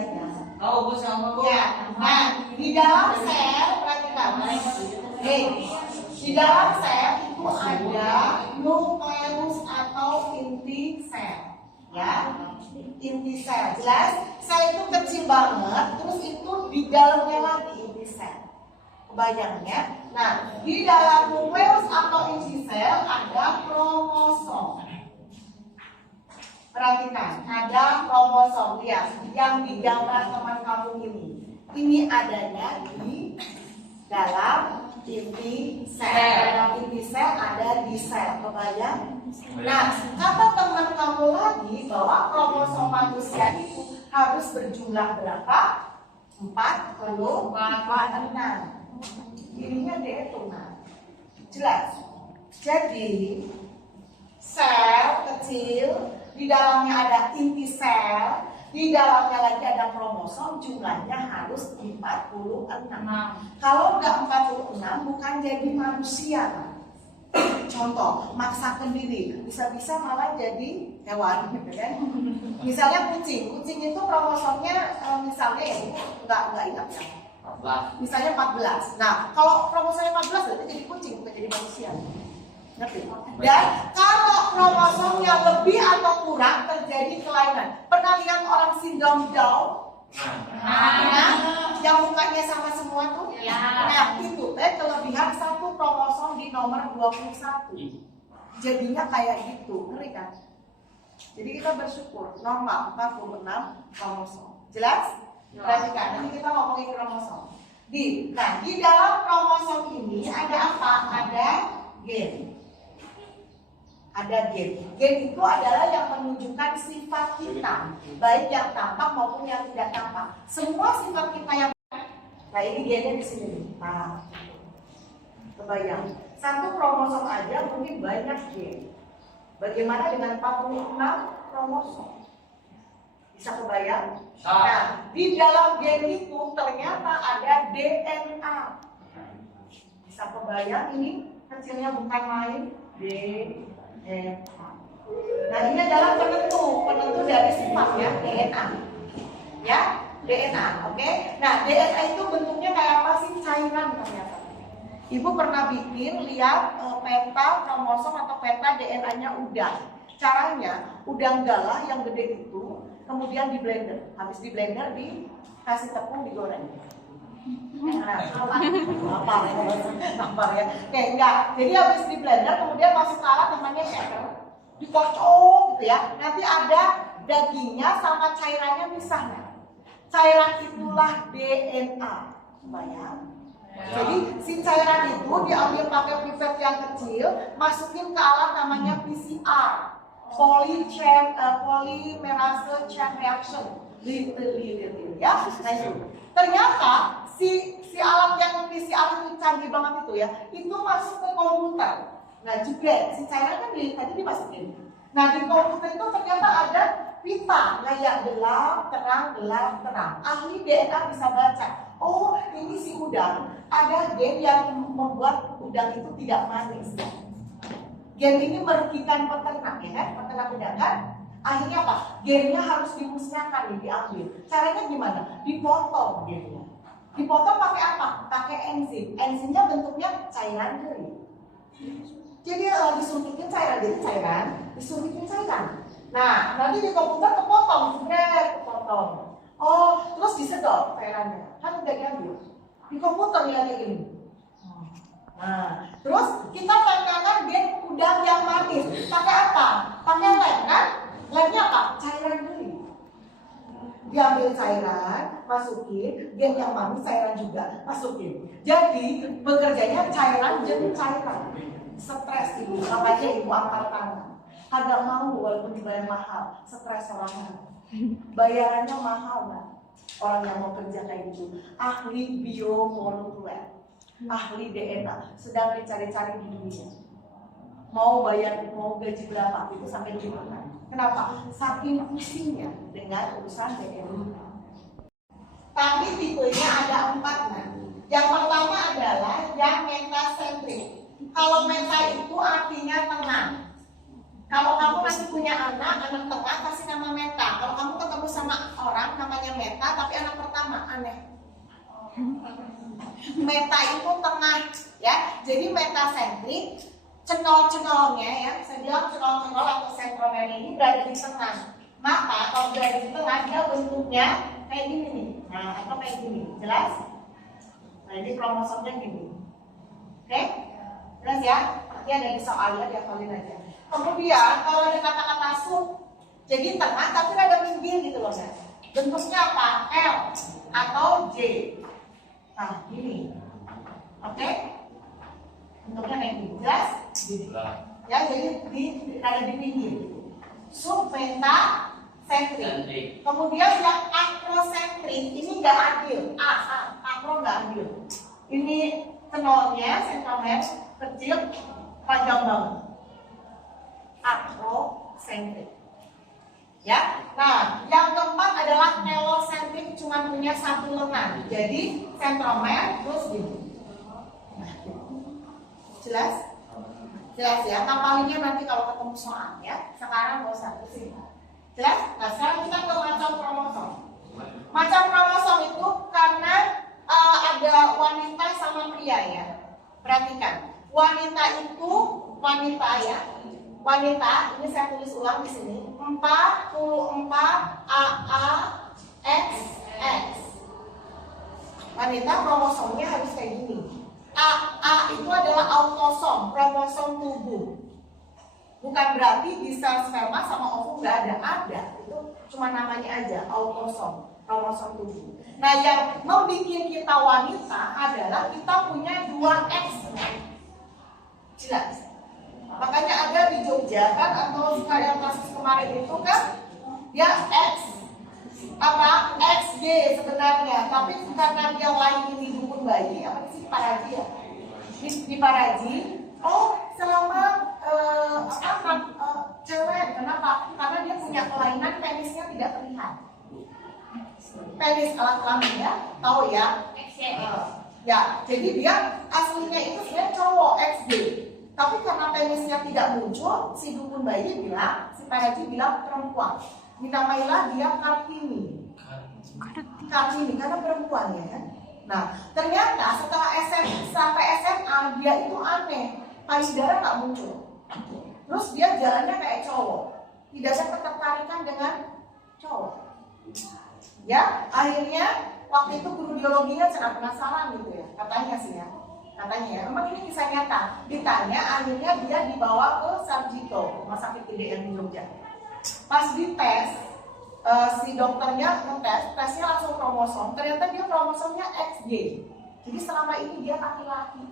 lihat ya. Oh, Bu sama Bu. Ya, nah di dalam sel perhatikan. Di dalam sel itu ada nukleus atau inti sel, ya. Inti sel, jelas. Sel itu kecil banget, terus itu di dalamnya lagi inti sel. Kebayangnya? Nah, di dalam nukleus atau inti sel ada kromosom. Perhatikan, ada kromosom, lihat yang digambar teman kamu ini. Ini adanya di dalam inti sel. Inti sel ada di sel, kebayang? Nah, kata teman kamu lagi bahwa kromosom manusia itu harus berjumlah berapa? 46. Ininya dihitung, jelas. Jadi sel kecil, di dalamnya ada inti sel, di dalamnya lagi ada kromosom, jumlahnya harus 46. Kalau nggak 46 bukan jadi manusia. Contoh, maksakan diri, bisa-bisa malah jadi hewan, gitu kan? Misalnya kucing itu kromosomnya misalnya ya, nggak ingat ya. Misalnya 14. Nah, kalau kromosomnya 14 berarti jadi kucing, bukan jadi manusia. Ngerti? Dan kalau kromosomnya lebih atau kurang terjadi kelainan. Pernah lihat orang sindrom Down? Yang mukanya sama semua tuh? Nah, itu kelebihan satu kromosom di nomor 21. Jadinya kayak gitu, ngeri kan? Jadi kita bersyukur normal 46 kromosom. Jelas? Perhatikan, nanti kita ngomongin kromosom. Nah, di dalam kromosom ini ada apa? Ada gen. Ada gen. Gen itu adalah yang menunjukkan sifat kita, baik yang tampak maupun yang tidak tampak. Semua sifat kita yang ini gennya di sini. Nah, kebayang. Satu kromosom aja mungkin banyak gen. Bagaimana dengan 46 kromosom? Bisa kebayang? Nah, di dalam gen itu ternyata ada DNA. Bisa kebayang ini kecilnya bukan main DNA. Nah, ini adalah penentu dari sifatnya DNA. Ya, DNA, oke? Nah, DNA itu bentuknya kayak apa sih? Cairan ternyata. Ibu pernah bikin lihat peta kromosom atau peta DNA-nya udang. Caranya, udang galah yang gede itu kemudian di blender. Habis di blender dikasih tepung digoreng. Tampar ya. Oke, enggak. Jadi habis di blender kemudian masuk ke alat namanya shaker. Dikocok gitu ya. Nanti ada dagingnya sama cairannya misahnya. Cairan itulah DNA. Bayang. Jadi si cairan itu diambil pakai pipet yang kecil, masukin ke alat namanya PCR. Polymerase chain reaction, ya. Nah itu ternyata si alat yang PCR itu canggih banget itu ya, itu masuk ke komputer. Nah juga si cairan kan tadi dimasukin. Nah di komputer itu ternyata ada pita kayak gelap terang. Ahli DNA bisa baca. Oh ini si udang ada gen yang membuat udang itu tidak manis. Gen ini merugikan peternak, ya kan? Peternak udang kan? Akhirnya apa? Gennya harus dimusnahkan, diambil. Caranya gimana? Dipotong gennya. Dipotong pakai apa? Pakai enzim. Enzimnya bentuknya cairan kering. Jadi disuntikin cairan, disuntikin cairan. Nah, nanti di komputer kepotong, kepotong. Oh, terus disedot cairannya. Kan udah diambil. Di komputer lihatnya gini. Nah, terus kita tanyakan gen udang yang manis. Pakai apa? Pakai lem kan? Lemnya apa? Cairan kering. Diambil cairan, masukin. Gen yang manis cairan juga masukin. Jadi bekerjanya cairan jadi cairan. Stres ibu, makanya ibu angkat tangan. Agak mau walaupun dibayar mahal. Stres orang. Bayarannya mahal kan? Orang yang mau kerja kayak gitu. Ahli biomolekuler, ahli DNA sedang dicari-cari di dunia. Mau gaji berapa itu sampai dimakan. Kenapa? Saking pusingnya dengan urusan DNA. Tapi tipenya ada 4 nah. Yang pertama adalah yang metasentrik. Kalau meta itu artinya tenang. Kalau kamu masih punya anak tengah kasih nama Meta. Kalau kamu ketemu sama orang namanya Meta tapi anak pertama, aneh. Meta itu tengah, ya. Jadi metasentrik, cengkol-cengkolnya ya, saya bilang cengkol-cengkol atau sentromer ini berada di tengah. Maka kalau berada di tengah dia bentuknya kayak gini nih. Nah, atau kayak gini, jelas? Nah, ini kromosomnya gini. Oke? Jelas ya? Nanti ada di soalnya dihafalin aja. Kemudian kalau ada kata-kata sub, jadi tengah tapi rada minggir gitu loh, guys. Bentuknya apa? L atau J. Nah, gini. Oke? Bentuknya kayak gini, jelas? Ya, jadi ada di pinggir. Sub, meta, sentrik. Kemudian yang akrosentrik ini nggak adil. Akro nggak adil. Ini senolnya, sentromer kecil, panjang banget. Akrosentrik. Ya, nah yang keempat adalah nelosentrik, cuma punya satu lengan. Jadi sentromer terus gini. Nah, jelas? Jelas ya, tampalinnya nanti kalau ketemu soal ya. Sekarang nggak usah pusing. Jelas? Nah sekarang kita ke macam kromosom. Macam kromosom itu karena ada wanita sama pria ya. Perhatikan, wanita itu wanita ya. Wanita, ini saya tulis ulang di sini. 44 AAXX. Wanita kromosomnya harus kayak gini. AA itu adalah autosom, kromosom tubuh. Bukan berarti di sel sperma sama ovum nggak ada. Itu cuma namanya aja, autosom, kromosom tubuh. Nah, yang membuat kita wanita adalah kita punya 2X. Jelas. Makanya ada di Jogja kan, atau yang kasus kemarin itu kan dia XY sebenarnya, tapi karena dia lahir di dukun bayi apa sih Paraji ya? Di Paraji, selama cewek, kenapa? Karena dia punya kelainan penisnya tidak terlihat. Penis alat kelamin ya, tahu ya? Ya, jadi dia aslinya itu sebenarnya cowok XD. Tapi karena penisnya tidak muncul, si dukun bayi bilang, si Paraji bilang perempuan. Dinamailah dia Kartini. Kartini karena perempuan ya kan. Nah, ternyata setelah sampai SMA dia itu aneh, payudara nggak muncul. Terus dia jalannya kayak cowok, tidak ada ketertarikan dengan cowok. Ya, akhirnya waktu itu guru biologinya sangat penasaran gitu ya, katanya sih ya. Katanya ya, memang ini kisah nyata. Ditanya, akhirnya dia dibawa ke Sarjito, rumah sakit gede yang di Jogja. Pas dites, si dokternya ngetes, tesnya langsung kromosom. Ternyata dia kromosomnya XY. Jadi selama ini dia laki-laki.